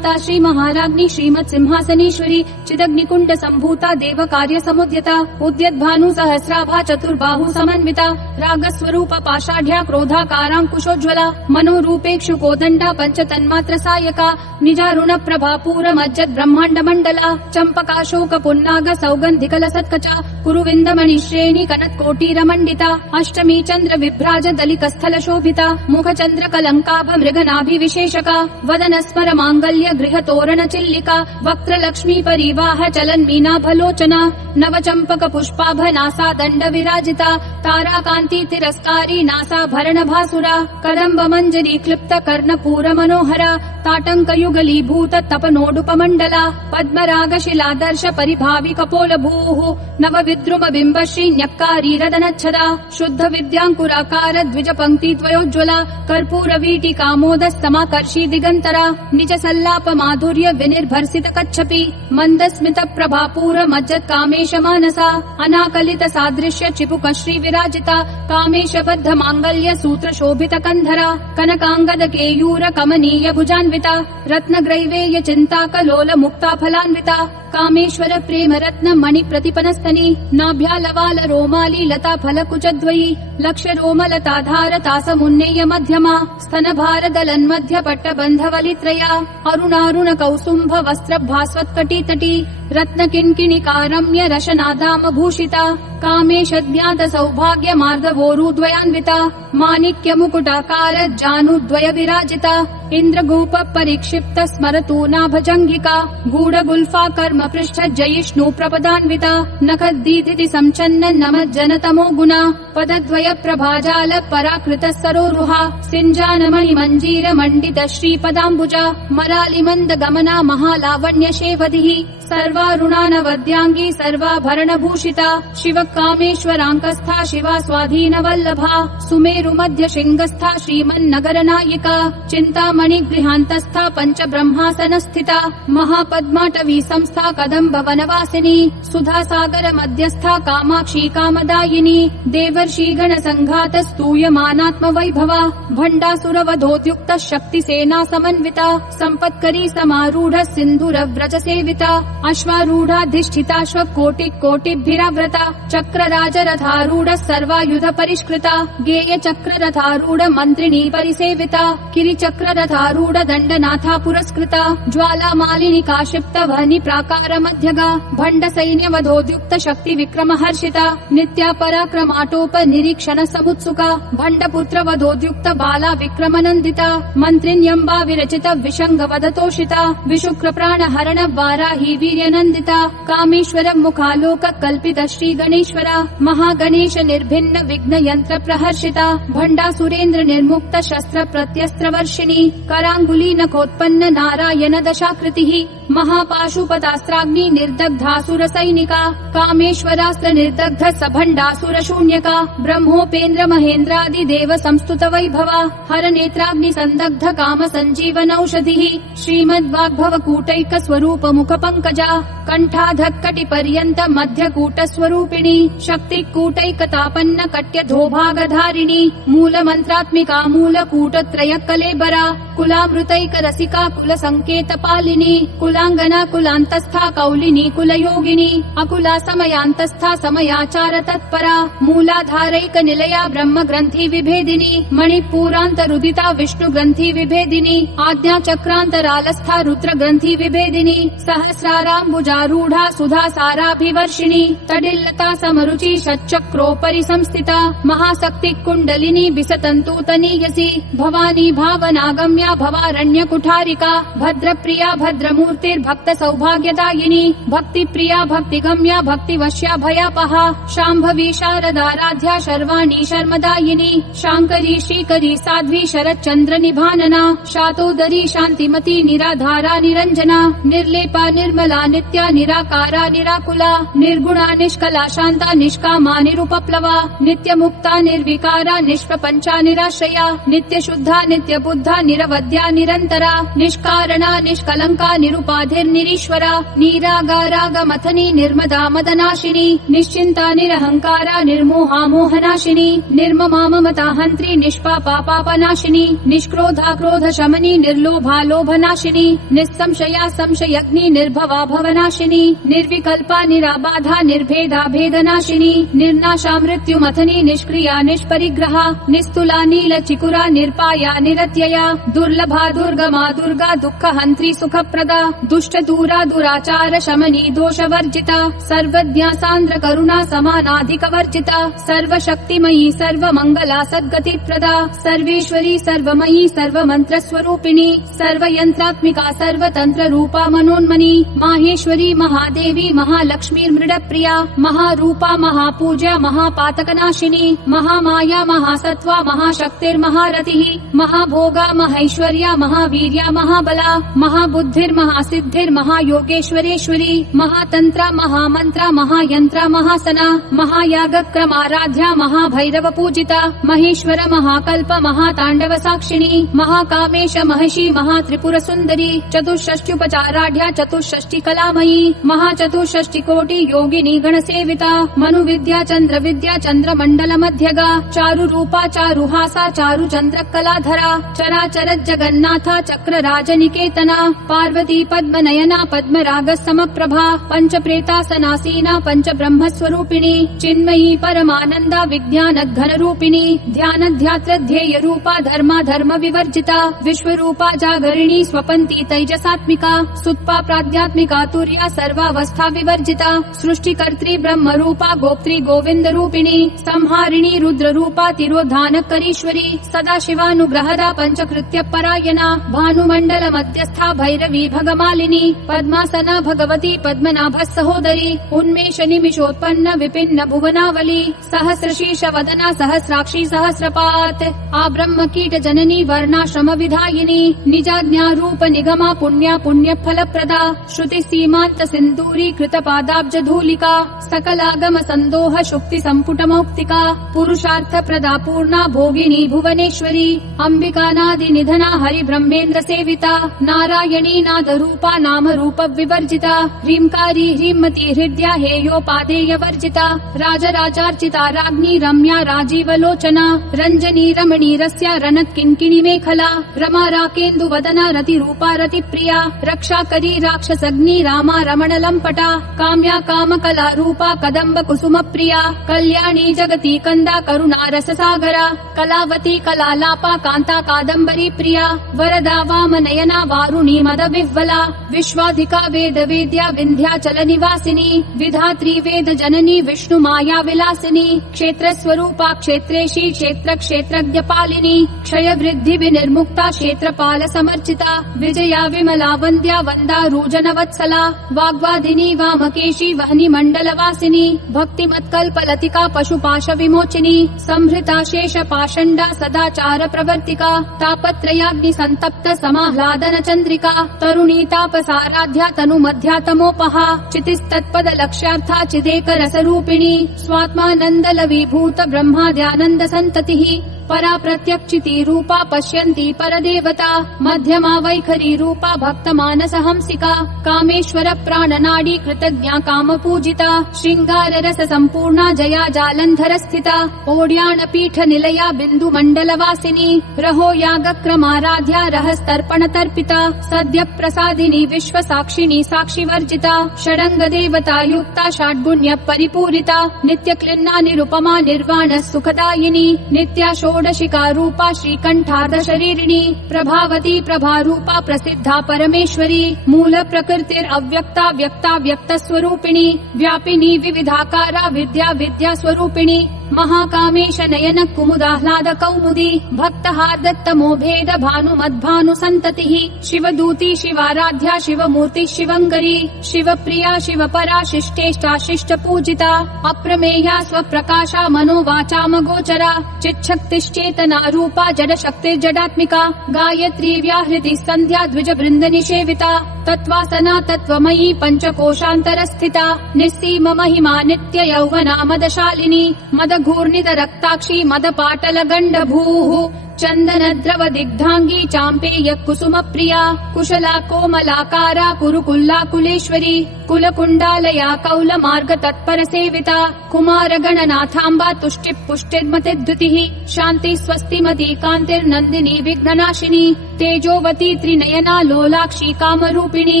श्रीमाता श्रीमहाराज्ञी श्रीमत्सिंहासनेश्वरी चिदग्निकुण्ड सम्भूता देवकार्य समुद्यता उद्यद्भानु सहस्राभा चतुर्बाहु समन्विता रागस्वरूप पाषाढ्या क्रोधाकाराङ्कुशोज्ज्वला मनोरूपेक्षु कोदण्डा पञ्चतन्मात्र सायका निजारुण प्रभापूर मज्जद् ब्रह्माण्ड मण्डला चम्पकाशोक पुन्नाग सौगन्धिकल सत्कचा कुरुविन्दमणिश्रेणी कनत्कोटीरमण्डिता अष्टमी चन्द्र विभ्राज दलिकस्थल शोभिता मुखचन्द्र कलङ्काभ मृगनाभिविशेषका वदन स्मर माङ्गल्य गृह तोरण चिल्लिका वक्त्र लक्ष्मी परिवाह चलन् मीनाभलोचना नव चम्पक पुष्पाभ नासा दण्ड विराजिता ताराकान्ति तिरस्कारी नासा भरण भासुरा कदम्ब मञ्जरी क्लिप्त कर्णपूर मनोहरा ताटङ्क युगलीभूत तपनोडुपमण्डला पद्मराग शिलादर्श परिभावि कपोल भूः नव विद्रुम बिम्ब श्रीन्यक्कारी रदनच्छदा शुद्ध विद्याङ्कुराकार द्विज पङ्क्ति द्वयोज्ज्वला कर्पूर वीटिकामोदस्तमाकर्षि दिगन्तरा निज सल्लाप माधुर्य विनिर्भर्सित कच्छपि मन्दस्मित प्रभापूर मज्जत् कामेश मानसा अनाकलित सादृश्य चिपुक श्री विराजिता कामेश बद्ध माङ्गल्य सूत्र शोभित कन्धरा कनकाङ्गद केयूर कमनीय भुजान्विता रत्न ग्रैवेय चिन्ता कलोल मुक्ता फलान्विता कामेश्वर प्रेम रत्न मणि प्रतिपनस्तनी नाभ्यालवाल रोमाली लता फल कुचद्वयी लक्ष रोमलताधार तासमुन्नेय मध्यमा स्तन भार दलन्मध्य पट्टबन्ध वलित्रया अरुणारुण कौसुम्भ वस्त्र भास्वत्कटी तटी रत्न किङ्किणिकारम्य रशनादाम भूषिता कामेश ज्ञात सौभाग्य मार्दवोरुद्वयान्विता माणिक्य मुकुटाकार जानुद्वय विराजिता इन्द्रगोप परिक्षिप्त स्मरतूनाभजङ्घिका गूढ गुल्फा कर्म पृष्ठ जयिष्णु प्रपदान्विता नखद्दीधिति संचन्न नमज्जन तमो गुणा पदद्वय प्रभाजाल पराकृत सरोरुहा सिञ्जानमणि मञ्जीर मण्डित श्रीपदाम्बुजा मरालि मन्द गमना महालावण्य शेवधिः सर्वारुणानवद्याङ्गी सर्वाभरण भूषिता शिव कामेश्वराङ्कस्था शिवा स्वाधीन वल्लभा सुमेरु मध्य शृङ्गस्था श्रीमन्नगर नायिका चिन्तामणि गृहान्तस्था पञ्च ब्रह्मासन स्थिता महापद्माटवी संस्था कदम्ब वनवासिनी सुधा सागर मध्यस्था कामाक्षी कामदायिनी देवर्षि गण संघात स्तूयमानात्म वैभवा भण्डासुरवधोद्युक्त शक्ति सेना समन्विता सम्पत्करी समारूढ सिन्धुर व्रज सेविता अश्वारूढाधिष्ठिताश्व कोटि कोटिभिराव्रता चक्र राजरथारूढ सर्वायुध परिष्कृता गेय चक्र रथारूढ मन्त्रिणी परिसेविता किरि चक्र रथारूढ दण्डनाथा पुरस्कृता ज्वाला मालिनी काशिप्त वह्नि प्राकार मध्यगा भण्ड सैन्य वधोद्युक्त शक्ति विक्रम हर्षिता नित्या पराक्रमाटोप निरीक्षण समुत्सुका भण्ड पुत्र वधोद्युक्त बाला विक्रम नन्दिता मन्त्रिण्यम्बा विरचित विशङ्ग वधतोषिता विशुक्र प्राण हरण वाराही वीर्यनन्दिता कामेश्वर मुखालोक कल्पित श्री गणेश्वरा महागणेश निर्भिन्न विघ्न यंत्र प्रहर्षिता भण्डासुरेन्द्र निर्मुक्त शस्त्र प्रत्यस्त्र वर्षिणी कराङ्गुली नखोत्पन्न नारायण दशाकृतिः महापाशुपदास्त्राग्नि निर्दग्धासुर सैनिका कामेश्वरास्त्र निर्दग्ध सभण्डासुर शून्यका ब्रह्मोपेन्द्र महेन्द्रादि देव संस्तुत वैभवा हर नेत्राग्नि संदग्ध काम संजीवनौषधिः श्रीमद्वाग्भव कूटैक स्वरूप मुख पंकजा कंठाधक्कटि पर्यन्त मध्य कूट स्वरूपिणी शक्ति कूटैकतापन्न कट्य धोभागधारिणी मूल मंत्रात्मिका मूल कूट त्रय कलेबरा कुलामृतैक रसिका कुल संकेत पालिनी कुलांगना कुलांतस्था कौलिनी कुल योगिनी अकुला समयांतस्था समयाचार तत्परा मूलाधारैक निलया ब्रह्म ग्रंथि विभेदिनी मणिपूरांत रुदिता विष्णु ग्रंथि विभेदिनी आज्ञा चक्रांतरालस्था रुद्र ग्रंथि विभेदिनी सहस्राराम्बुजारूढ़ा सुधा साराभिवर्षिणी तडिल्लता समरुचि षट्चक्रोपरि संस्थिता महाशक्ति कुंडलिनी बिसतन्तूतनीयसी भवानी भावनागम्या भवारण्य कुठारिका भद्रप्रिया भद्रमूर्तिर्भक्त सौभाग्यदायिनी भक्ति प्रिया भक्तिगम्या भक्तिवश्या भयापहा शाम्भवी शारदाराध्या शर्वाणी शर्मदायिनी शांकरी श्रीकरी साध्वी शरच्चंद्र निभानना शातोदरी शांतिमती निराधारा निरंजना निर्लेपा निर्मला नित्या निराकारा निराकुला निर्गुणा निष्कला शांता निष्कामा निरुपप्लवा नित्य मुक्ता निर्विकारा निष्प्रपंचा निराश्रया नित्य शुद्धा नित्य बुद्धा निरव निरवद्या निरन्तरा निष्कारणा निष्कलङ्का निरुपाधिर्निरीश्वरा निरागारागमथनी निर्मदा मदनाशिनी निश्चिन्ता निरहङ्कारा निर्मोहा मोहनाशिनी निर्ममा ममता हन्त्री निष्पापा पापनाशिनी निष्क्रोधा क्रोध शमनी निर्लोभा लोभनाशिनी निस्संशया संशयग्नि निर्भवा भवनाशिनी निर्विकल्पा निराबाधा निर्भेदा भेदनाशिनी निर्नाशा मृत्युमथनी निष्क्रिया निष्परिग्रहा निस्तुला नीलचिकुरा निर्पाया निरत्यया दुर्लभा दुर्गमा दुर्गा दुःखहन्त्री सुखप्रदा दुष्टदूरा दुराचार शमनी दोषवर्जिता सर्वज्ञा सान्द्र करुणा समानाधिकवर्जिता सर्वशक्तिमयी सर्वमङ्गला सद्गतिप्रदा सर्वेश्वरी सर्वमयी सर्वमन्त्रस्वरूपिणी सर्वयन्त्रात्मिका सर्वतन्त्ररूपा मनोन्मनी माहेश्वरी महादेवी महालक्ष्मीर्मृडप्रिया महारूपा महापूज्या महापातकनाशिनी महामाया महासत्त्वा महाशक्तिर्महारतिः महाभोगा महैश्वर्या महावीर्या महाबला महाबुद्धिर्महासिद्धिर्महायोगेश्वरेश्वरी महातन्त्रा महामन्त्रा महायन्त्रा महासना महायागक्रमाराध्या महाभैरवपूजिता महेश्वर महाकल्प महाताण्डव साक्षिणी महाकामेश महर्षि महात्रिपुरसुन्दरी चतुष्षष्ट्युपचाराढ्या चतुष्षष्टिकलामयी महाचतुष्षष्टिकोटि योगिनी गणसेविता मनुविद्या चन्द्रविद्या चन्द्रमण्डलमध्यगा चारुरूपा चारुहासा चारुचन्द्रकलाधरा चराचर जगन्नाथा चक्रराजनिकेतना पार्वती पद्मनयना पद्मरागसमप्रभा पञ्चप्रेतासनासीना पञ्चब्रह्मस्वरूपिणी चिन्मयी परमानन्दा विज्ञानघनरूपिणी ध्यानध्यात्रध्येयरूपा धर्मा धर्मविवर्जिता विश्वरूपा जागरिणी स्वपन्ती तैजसात्मिका सुत्पा प्राध्यात्मिका तुर्या सर्वावस्था विवर्जिता सृष्टिकर्त्री ब्रह्मरूपा गोप्त्री गोविन्दरूपिणी संहारिणी रुद्ररूपा तिरोधानकरीश्वरी सदाशिवानुग्रहदा पञ्चकृत्यपरायणा भानुमण्डल मध्यस्था भैरवी भगमालिनी पद्मासना भगवती पद्मनाभः सहोदरी उन्मेष निमिषोत्पन्न विपिन्न भुवनावली सहस्रशीर्ष वदना सहस्राक्षी सहस्रपात् आब्रह्म कीट जननी वर्णाश्रम विधायिनी निजाज्ञारूप निगमा पुण्या पुण्यफलप्रदा श्रुति सीमान्त सिन्दूरी कृत पादाब्ज धूलिका सकलागम संदोह शुक्ति संपुटमौक्तिका पुरुषार्थ प्रदा पूर्णा भोगिनी भुवनेश्वरी अंबिकानादि निधना हरि ब्रह्मेन्द्र सेविता नारायणी नाद रूपा नाम रूप विवर्जिता ह्रींकारी ह्रीमती हृदया हेयोपादेय वर्जिता राजराजार्चिता राज्ञी रम्या राजीवलोचना रंजनी रमणी रस्या रनत किंकिणी मेखला रमा राकेन्दु वदना रति रूपा रति प्रिया रक्षाकरी राक्षसग्नि रामा रमण लंपटा काम्या कामकला रूपा कदम्ब कुसुम प्रिया कल्याणी जगती कंदा करुणा रस सागरा कलावती कलालापा कांता कादम्बरी प्रिया वरदा वामनयना वारुणी मद विह्वला विश्वाधिका वेद वेद्या विंध्याचल निवासिनी विधात्री वेद जननी विष्णु माया विलासिनी क्षेत्र स्वरूपा क्षेत्रेशी क्षेत्र क्षेत्रज्ञ पालिनी क्षय वृद्धि विनिर्मुक्ता क्षेत्रपाल समर्चिता विजया विमला वन्द्या वन्दारूजन वत्सला वाग्वादिनी वामकेशी वहनी मंडलवासिनी भक्तिमत्कल्पलतिका पशुपाश विमोचिनी संहृता शेष पाषण्डा सदाचार प्रवर्तिका तापत्रयाग्नि संतप्त समाह्लादन चन्द्रिका तरुणी तापसाराध्या तनु मध्यातमोपहा चितिस्तत्पद लक्ष्यार्था चिदेक रसरूपिणी स्वात्मानन्द लवीभूत ब्रह्माद्यानन्द सन्ततिः परा प्रत्यक्षिती रूपा पश्यन्ती परदेवता मध्यमा वैखरी रूपा भक्त मानस हंसिका कामेश्वर प्राणनाडी कृतज्ञा काम पूजिता श्रृंगार रस संपूर्णा जया जालंधर स्थिता ओड्यान पीठ निलया बिंदु मंडल वासिनी रहो याग क्रमाराध्या रहस्तर्पण तर्पिता सद्य प्रसादिनी विश्व साक्षिणी साक्षी वर्जिता षडंग देवता युक्ता षड्गुण्य परिपूरिता नित्य क्लिन्ना निरुपमा निर्वाण सुखदायिनी नित्या षोडशिका रूपा श्रीकंठार्ध शरीरिणी प्रभावती प्रभारूपा प्रसिद्धा परमेश्वरी मूल प्रकृतिर अव्यक्ता व्यक्ता व्यक्त स्वरूपिणी व्यापिनी विविधाकारा विद्या विद्या स्वरूपिणी महाकामेश नयन कुमुदाह्लाद कौमुदी भक्तहार्दत्तमो भेद भानु मद्भानु संततिः शिवदूती शिवाराध्या शिवमूर्ति शिवंगरी शिवप्रिया शिवपरा शिष्टेष्टा शिष्ट पूजिता अप्रमेया स्वप्रकाशा मनोवाचामगोचरा चिच्छक्तिश्चेतना रूपा जड शक्तिर्जडात्मिका गायत्री व्याहृति संध्या द्विज वृंद निषेविता तत्वासना तत्वमयी पंचकोशान्तरस्थिता निस्सीम महिमा नित्य यौवना मदशालिनी मदघूर्णित रक्ताक्षी मदपाटल गण्डभूः चन्दनद्रव दिग्धांगी चाम्पेय कुसुम प्रिया कुशला कोमलाकारा कुरुकुल्लाकुलेश्वरी कुलकुण्डालया कौलमार्ग तत्पर सेविता कुमार गणनाथाम्बा तुष्टि पुष्टिर्मति द्युतिः शान्ति स्वस्तिमती कान्तिर्नन्दिनी विघ्ननाशिनी तेजोवती त्रिनयना लोलाक्षी कामरूपिणी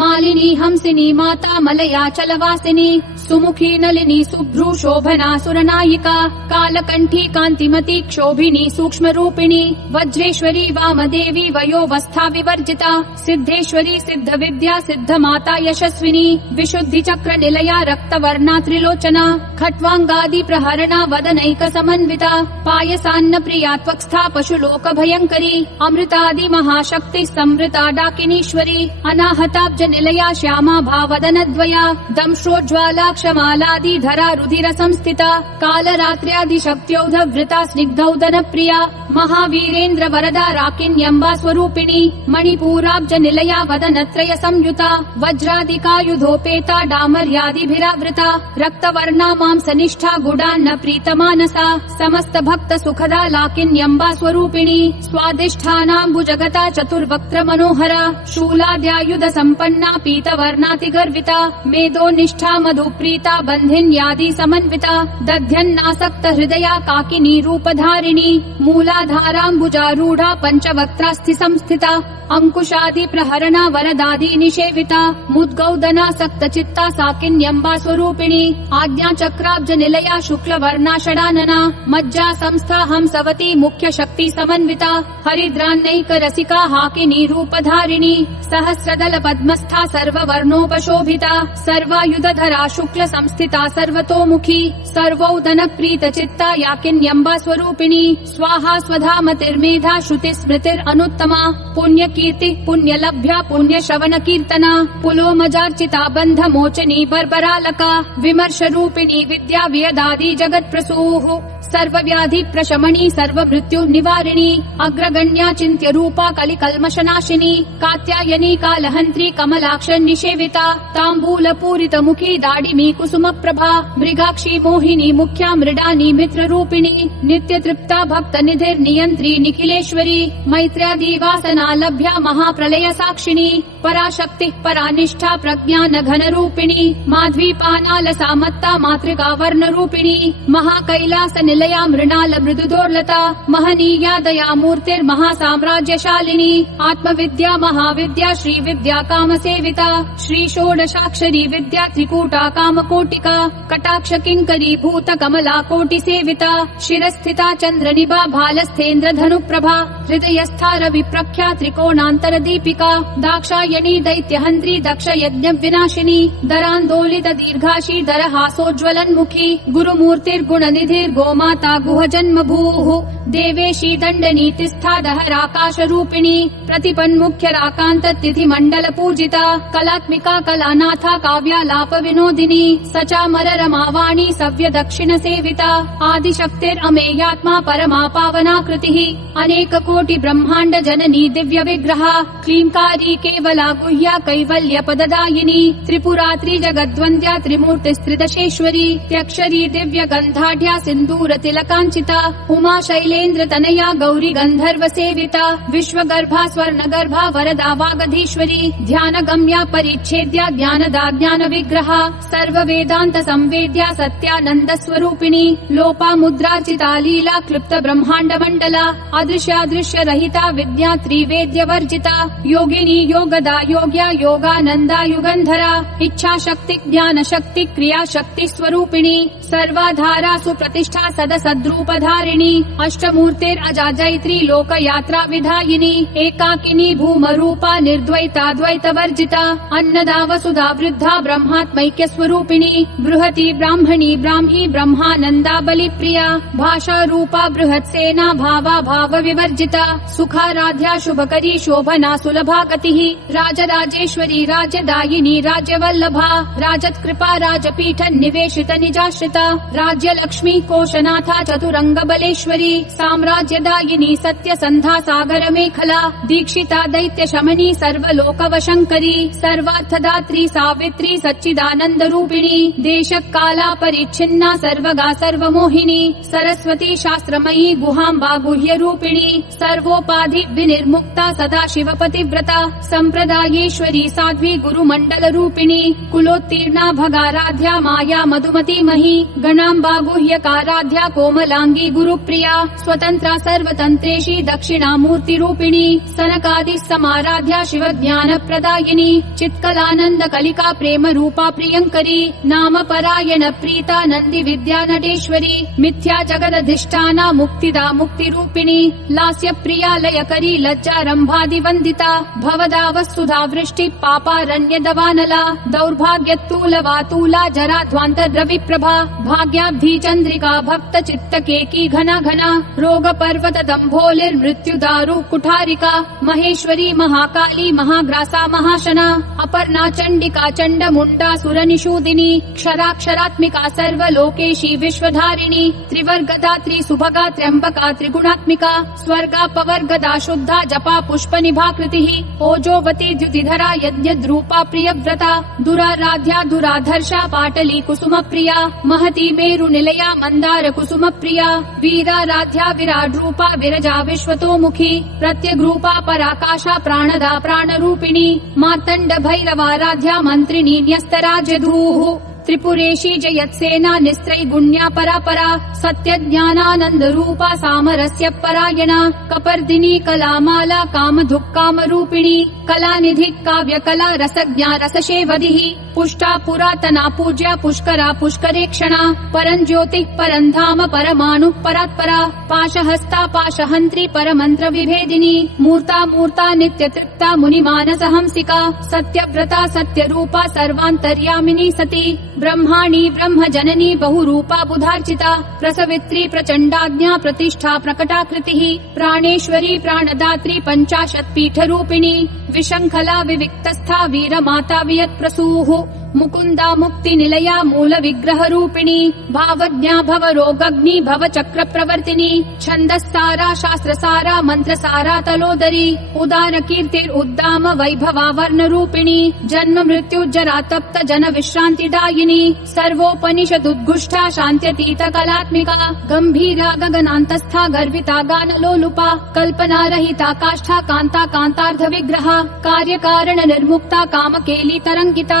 मालिनी हंसिनी माता मलया चलवासिनी सुमुखी नलिनी शुभ्रू शोभना सुरनायिका कालकंठी कांतिमती क्षोभिनी सूक्ष्म रूपिणी वज्रेश्वरी वामदेवी वयोवस्था विवर्जिता सिद्धेश्वरी सिद्ध विद्या सिद्ध माता यशस्विनी विशुद्धि चक्र निलया रक्तवर्णा त्रिलोचना खट्वांगादि प्रहरणा वदनैक समन्विता पायसान्न प्रिया त्वक्स्था पशुलोक भयंकरी अमृतादि महाशक्ति समृता डाकिनीश्वरी अनाहताब्ज निलया श्यामा भावदनद्वया दंश्रोज्ज्वाला क्षमालादि धरा रुधिर संस्थिता कालरात्र्यादि शक्त्योधवृता स्निग्धौदन प्रिया महावीरेन्द्र वरदा राकिन्यम्बा स्वरूपिणी मणिपूराब्ज निलया वदनत्रय संयुता वज्रादिकायुधोपेता डामर्यादिभिरावृता रक्तवर्णा मांसनिष्ठा गुडान्न प्रीतमानसा समस्त भक्त सुखदा लाकिन्यम्बा स्वरूपिणी स्वादिष्ठानाम्बुजगता चतुर्वक्त्र मनोहरा शूलाद्यायुध संपन्ना पीतवर्णातिगर्विता मेदोनिष्ठा मधुप्रीता बन्धिन्यादि समन्विता दध्यन्नासक्त हृदया काकिनी रूपधारिणी मूलाधाराम्बुजारूढा पञ्चवक्त्रास्थि संस्थिता अंकुशादि प्रहरणा वरदादि निषेविता मुद्गौदनासक्त चित्ता साकिन्यम्बा स्वरूपिणी आज्ञा चक्राब्ज निलया शुक्ल वर्णा षडानना मज्जा संस्था हंसवती मुख्य शक्ति समन्विता हरिद्रान्नैक रसिका हाकिनी रूपधारिणी सहस्रदल पद्मस्था सर्ववर्णोपशोभिता सर्वायुधधरा शुक्ल संस्थिता सर्वतोमुखी सर्वौदन प्रीत चित्ता याकिन्यम्बा स्वरूपिणी स्वाहा स्वधामतिर्मेधा श्रुति स्मृतिरनुत्तमा पुण्य कीर्ति पुण्य लभ्या पुण्य श्रवण कीर्तना पुलोमजार्चिता बंध मोचनी बर्बरालका विमर्श रूपिणी विद्या वियदादि जगत प्रसूः सर्वव्याधि प्रशमनी सर्व मृत्यु निवारिणी अग्रगण्या चिन्त्य रूपा कलिकल्मषनाशिनी कात्यायनी कालहन्त्री कमलाक्ष निषेविता ताम्बूल पूरित मुखी दाडिमी कुसुम प्रभा मृगाक्षी मोहिनी मुख्या मृडानी मित्र रूपिणी नित्य तृप्ता भक्त निधिर्नियंत्री निखिलेश्वरी मैत्र्यादि वासना लभ्या महाप्रलय साक्षिणी पराशक्ति परानिष्ठा प्रज्ञान घन रूपिणी माध्वीपानाल सामत्ता मातृका वर्ण रूपिणी महाकैलास निलया मृणाल मृदुदोर्लता महनीया दया मूर्तिर्महासाम्राज्यशालिनी आत्मविद्या महाविद्या श्री विद्या काम सेविता श्री षोडशाक्षरी विद्या त्रिकूटा कामकोटिका कटाक्ष किंकरी भूत कमला कोटि सेविता शिरस्थिता चंद्र निभा भालस्थेन्द्र धनुप्रभा हृदयस्था रवि प्रख्या त्रिकोणांतर दीपिका दाक्षायणी दैत्यहन्त्री दक्ष यज्ञ विनाशिनी दरान्दोलित दीर्घाशी दरहासोज्ज्वलन्मुखी गुरुमूर्तिर्गुण निधिर्गोमाता गुह जन्म भूः देवेशी दण्डनीतिस्था दहराकाश रूपिणी प्रतिपन्मुख्य राकान्त तिथि मंडल पूजिता कलात्मिका कलानाथा काव्यालाप विनोदिनी सचामर रमावाणी सव्य दक्षिण सेविता आदिशक्तिरमेयात्मा परमा पावनाकृतिः अनेक कोटि ब्रह्मांड जननी दिव्य विग्रहा क्लींकारी केवला गुह्या कैवल्य पददायिनी त्रिपुरा त्रिजगद्वन्द्या त्रिमूर्तिस्त्रिदशेश्वरी त्यक्षरी दिव्य गंधाढ्या सिंदूर तिलकांचिता उमा शैलेन्द्र तनया गौरी गंधर्व सेविता विश्वगर्भा स्वर्णगर्भा वरदा वागधीश्वरी ध्यान गम्या परिच्छेद्या ज्ञानदा ज्ञान विग्रहा सर्व वेदांत संवेद्या सत्यानंद स्वरूपिणी लोपा मुद्राचिता लीला क्लुप्त ब्रह्मांड मंडला अदृश्यादृश्य रहिता विद्या त्रिवेद्य वर्जिता योगिनी योगदा योग्या योगानंदा युगंधरा इच्छा शक्ति ज्ञान शक्ति क्रिया शक्ति स्वरूपिणी सर्वाधारा सुप्रतिष्ठा सद सद्रूपधारिणी अष्टमूर्तिर अजाजयत्री लोक यात्रा विधायिनी एकाकिनी भूम रूपा निर्द्वैता द्वैत वर्जिता अन्नदा वसुधा वृद्धा ब्रह्मात्मैक्य स्वरूपिणी बृहति ब्राह्मणी ब्राह्मी ब्रह्मानंदा बलि प्रिया भाषा रूपा बृहत् सेना भावा भाव विवर्जिता सुखाराध्या शुभकरी शोभना सुलभा गतिः राजराजेश्वरी राज्यदायिनी राज्यवल्लभा राजत्कृपा राजपीठ निवेशित निजाश्रिता राज्यलक्ष्मी कोशनाथा चतुरंग बलेश्वरी साम्राज्यदायिनी सत्यसन्धा सागर मेखला दीक्षिता दैत्य शमनी सर्वलोकवशंकरी सर्वार्थदात्री सावित्री सच्चिदानंद रूपिणी देशकाला परिच्छिन्ना सर्वगा सर्वमोहिनी सरस्वती शास्त्रमयी गुहाम्बा गुह्य रूपिणी सर्वोपाधि विनिर्मुक्ता सदा शिवपतिव्रता संप्रदायेश्वरी साध्वी गुरुमण्डल रूपिणी कुलोत्तीर्णा भगाराध्या माया मधुमती मही गणाम्बा गुह्यकाराध्या कोमलांगी गुरुप्रिया स्वतंत्रा सर्वतंत्रेशी दक्षिणामूर्ति रूपिणी सनकादि समाराध्या शिव ज्ञान प्रदायिनी चित्कलानंद कलिका प्रेम रूपा प्रियंकरी नाम परायण प्रीता नंदी विद्या नटेश्वरी मिथ्या जगदधिष्ठाना मुक्तिदा मुक्ति रूपिणी लास्य प्रिया लयकरी लज्जा रंभादि वंदिता भवदा वस्तुधा वृष्टि पापारण्य दवानला दौर्भाग्य तूल वातूला जरा ध्वांत द्रवि प्रभा भाग्याब्धि चंद्रिका भक्त चित्त केकी घना घना रोग पर्वत दंभोलिर मृत्यु दारु कुठारिका महेश्वरी महाकाली महाग्रासा महाशना अपर्णा चंडिका चंड मुंडा सुर निषूदिनी क्षराक्षरात्मिका सर्वलोकेशी विश्वधारिणी त्रिवर्गदा त्रिसुभगा त्र्यंबका त्रिगुणात्मिका स्वर्गा पवर्गदा शुद्धा जपा पुष्प निभाकृतिः ओजोवती द्युतिधरा यज्ञद्रूपा प्रियव्रता दुराराध्या दुराधर्षा पाटली कुसुम प्रिया महती मेरु निलया मंदार कुसुम प्रिया वीराराध्या विराट रूपा विरजा विश्वतोमुखी प्रत्यग्रूपा पराकाशा प्राणदा प्राणरूपिणी मार्तंड भैरवाराध्या मंत्रिणी न्यस्तराज्यधूः त्रिपुरेशी जयत्सेना निस्त्रैगुण्या परापरा सत्य ज्ञानानंद रूपा सामरस्य परायणा कपर्दिनी कलामाला कामधुक् कामरूपिणी कलानिधि काव्य कला रसज्ञा रसशेवधिः पुष्टा पुरातना पूज्या पुष्करा पुष्करेक्षणा परञ्ज्योतिः परन्धाम परमाणु परात्परा पाशहस्ता पाशहन्त्री परमन्त्र विभेदिनी मूर्ता मूर्ता नित्य तृप्ता मुनिमानस हंसिका सत्यव्रता सत्यरूपा सर्वान्तर्यामिनी सती ब्रह्माणी ब्रह्म जननी बहुरूपा बुधार्चिता प्रसवित्री प्रचंडाज्ञा प्रतिष्ठा प्रकटाकृतिः प्राणेश्वरी प्राणदात्री पंचाशत् पीठ रूपिणी विशंखला विविक्तस्था वीरमाता वियत्प्रसूः मुकुंदा मुक्ति निलया मूल विग्रह रूपिणी भावज्ञा भव रोगग्नि भव चक्र प्रवर्तिनी छंदस्सारा शास्त्रसारा मंत्रसारा तलोदरी उदार कीर्तिर उद्दाम वैभवा वर्ण रूपिणी जन्म मृत्यु जरा तप्त जन विश्रांतिदायिनी सर्वोपनिषदुद्घुष्टा शान्त्यतीत कलात्मिका गंभीरा गगनान्तस्था गर्विता गानलोलुपा कल्पना रहिता काष्ठा कांता कांतार्ध विग्रहा कार्यकारण निर्मुक्ता कामकेली तरंगिता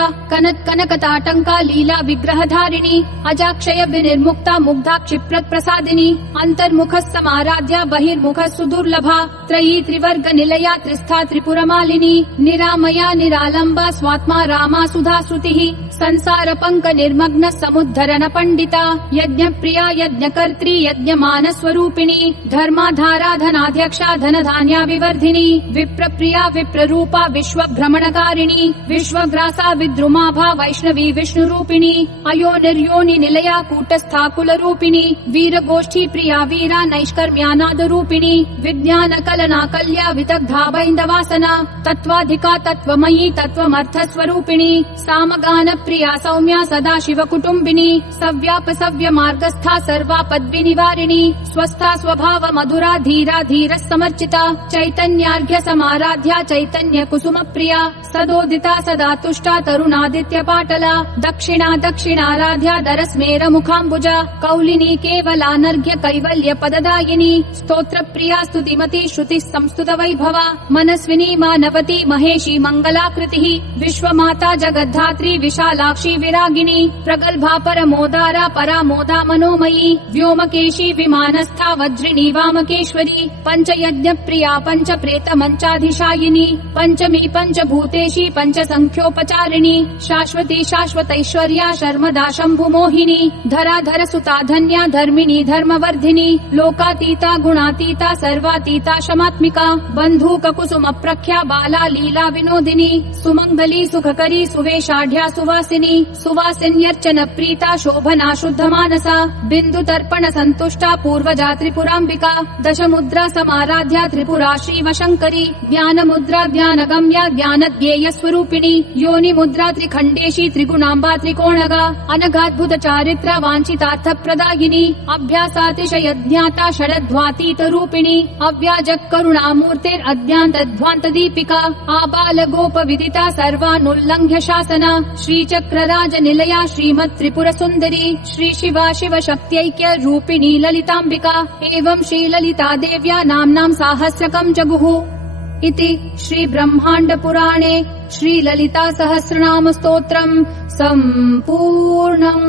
कनकताटंका लीला विग्रह धारिणी अजाक्षय विनिर्मुक्ता मुग्धा क्षिप्रत प्रसादिनी अंतर्मुख समाराध्या बहिर्मुख सुदुर्लभा त्रयी त्रिवर्ग निलया त्रिस्था त्रिपुरमालिनी निरामया निरालंबा स्वात्मा रामा सुधा श्रुतिः संसार पंक निर्मग्न समुद्धरण पंडिता यज्ञ प्रिया यज्ञकर्त्री यज्ञमान स्वरूपिणी धर्माधारा धनाध्यक्षा धन धान्या विवर्धिनी विप्र प्रिया विप्र रूपा विश्व भ्रमणकारिणी विश्वग्रासा विद्रुमाभा वैष्णवी विष्णु रूपिणी अयो निर्योनि निलया कूटस्था कुल रूपिणी वीर गोष्ठी प्रिया वीरा नैष्कर्म्यानाद रूपिणी विज्ञान कलना कल्या विदग्धा बैन्दवासना तत्वाधिका तत्वमयी तत्वमर्थ स्वरूपिणी सामगान प्रिया सौम्या सदा शिव कुटुम्बिनी सव्याप सव्य मार्गस्था सर्वापद विनिवारिणी स्वस्था स्वभाव मधुरा धीरा धीर समर्चिता चैतन्यार्घ्य समाराध्या चैतन्य कुसुम प्रिया सदोदिता सदा तुष्टा तरुणादित्य पाटला दक्षिणा दक्षिणाराध्या दरस्मेर मुखाम्बुजा कौलिनी केवलानर्घ्य कैवल्य पददायिनी स्तोत्र प्रिया स्तुतिमती श्रुति संस्तुत वैभवा मनस्विनी मानवती महेशी मंगलाकृतिः विश्वमाता जगद्धात्री विशालाक्षी विरागिणी प्रगल्भा परमोदारा परामोदा मनोमयी व्योमकेशी विमानस्था वज्रिणी वामकेश्वरी पंचयज्ञ प्रिया पंच प्रेत मंचाधिशायिनी पंचमी पंचभूतेशी पंच संख्योपचारिणी शाश्वती शाश्वतैश्वर्या शर्मदा शंभु मोहिनी धराधर सुता धन्या धर्मिणी धर्मवर्धिनी लोकातीता गुणातीता सर्वातीता शमात्मिका बंधूक कुसुम प्रख्या बाला लीला विनोदिनी सुमंगली सुखकरी सुवेशाढ्या सुवासिनी सुवासिन्यर्चन प्रीता शोभना शुद्ध मानसा बिंदु तर्पण संतुष्टा पूर्वजा त्रिपुरांबिका दशमुद्रा समाराध्या त्रिपुरा श्रीवशंकरी ज्ञान मुद्रा ज्ञानगम्या ज्ञानज्ञेय स्वरूपिणी योनि मुद्रा त्रिखंडी खण्डेशी त्रिगुणाम्बा त्रिकोणगा अनघाद्भुत चारित्र वाञ्छितार्थ प्रदायिनी अभ्यासातिशयज्ञाता षडध्वातीत रूपिणी अव्याजक करुणामूर्तेरद्यान्तध्वान्त दीपिका आबाल गोप विदिता सर्वानुल्लङ्घ्य शासना श्रीचक्रराज निलया श्रीमत् त्रिपुर सुन्दरी श्री शिवा शिव शक्त्यैक्य रूपिणी ललिताम्बिका एवं श्रीललिता देव्या नाम्नां साहस्रकं जगुः इति श्री ब्रह्माण्ड पुराणे श्रीललिता सहस्रनाम स्तोत्रम् सम्पूर्णम्।